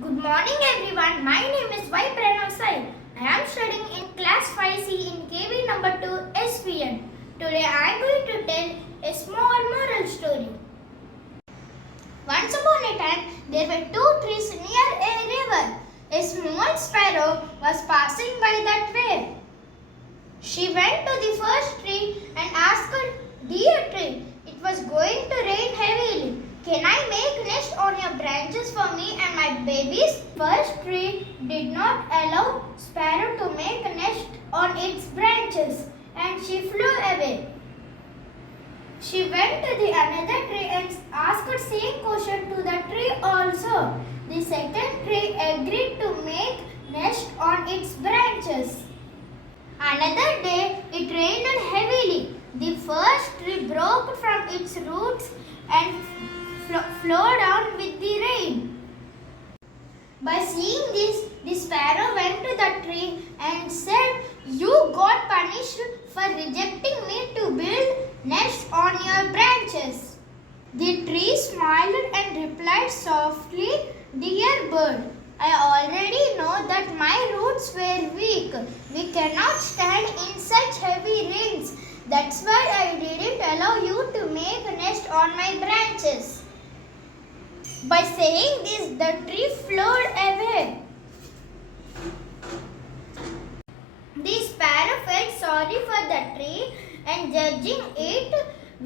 Good morning everyone. My name is Y. Pranav Sai. I am studying in class 5C in KV number 2 SVN. Today I am going to tell a small moral story. Once upon a time there were two trees near a river. A small sparrow was passing by that way. She went to the first tree and asked, "Dear tree, it was going to rain heavily. Can I make nest on your branches for me and my babies?" First tree did not allow sparrow to make a nest on its branches and she flew away. She went to the another tree and asked same question to the tree also. The second tree agreed to make nest on its branches. Another day it rained heavily. The first tree broke from its roots and flow down with the rain. By seeing this, the sparrow went to the tree and said, "You got punished for rejecting me to build nest on your branches." The tree smiled and replied softly, "Dear bird, I already know that my roots were weak. We cannot stand in such heavy rains. That's why I didn't allow you to make a nest on my branches." By saying this, the tree flew away. The sparrow felt sorry for the tree and judging it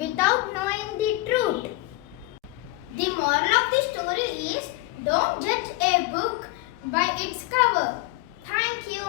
without knowing the truth. The moral of the story is, don't judge a book by its cover. Thank you.